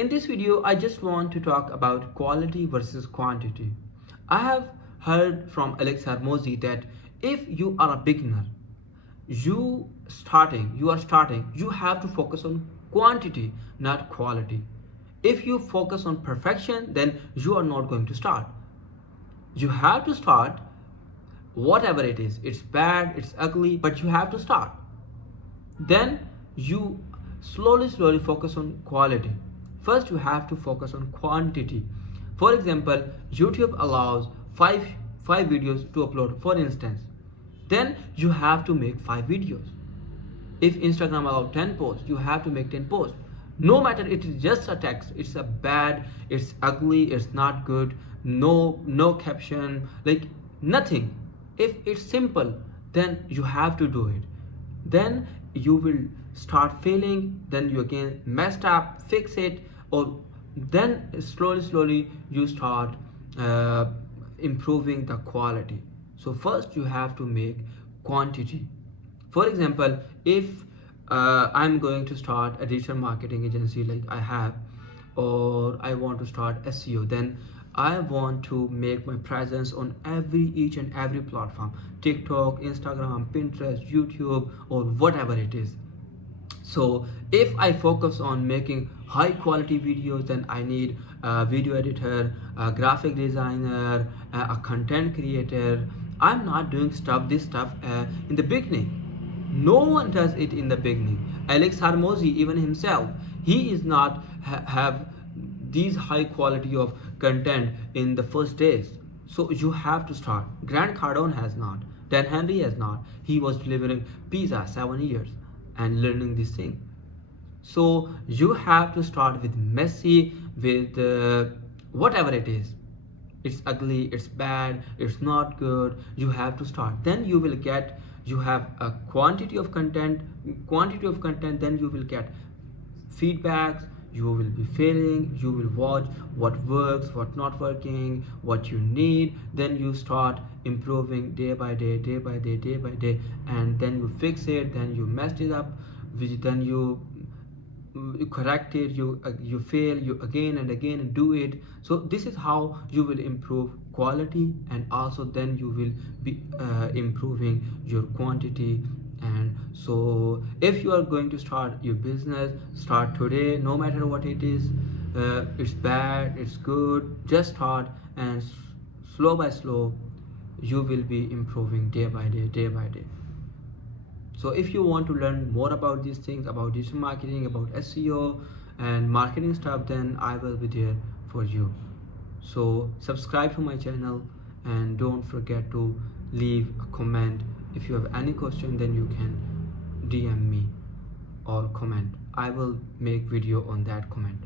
In this video I just want to talk about quality versus quantity. I have heard from Alex Hormozi that if you are a beginner, you are starting, you have to focus on quantity, not quality. If you focus on perfection, then you are not going to start. You have to start, whatever it is. It's bad, it's ugly, but you have to start. Then you slowly focus on quality. First you have to focus on quantity. For example, YouTube allows five videos to upload, for instance. Then you have to make 5 videos. If Instagram allows 10 posts, you have to make 10 posts. No matter it is just a text, it's a bad, it's ugly, it's not good, no caption, like nothing. If it's simple, then you have to do it. Then you will start failing, then you again messed up, fix it, or then slowly you start improving the quality. So first you have to make quantity. For example, if I'm going to start a digital marketing agency like I have, or I want to start SEO, then I want to make my presence on each and every platform: TikTok, Instagram, Pinterest, YouTube, or whatever it is. So if I focus on making high quality videos, then I need a video editor, a graphic designer, a content creator. I'm not doing this stuff in the beginning. No one does it in the beginning. Alex Hormozi, even himself, he is not have these high quality of content in the first days. So you have to start. Cardone has not. Dan Henry has not. He was delivering pizza 7 years and learning this thing. So you have to start with messy, with whatever it is. It's ugly, it's bad, it's not good. You have to start. Then you have a quantity of content, then you will get feedbacks. You will be failing, you will watch what works, what not working, what you need. Then you start improving day by day, and then you fix it. Then you messed it up, then you correct it, you fail, you again and again and do it. So this is how you will improve quality, and also then you will be improving your quantity. And so if you are going to start your business, start today, no matter what it is. It's bad, it's good, just start, and slow by slow you will be improving day by day. So if you want to learn more about these things, about digital marketing, about SEO and marketing stuff, then I will be there for you. So subscribe to my channel, and don't forget to leave a comment. If you have any question, then you can DM me or comment. I will make video on that comment.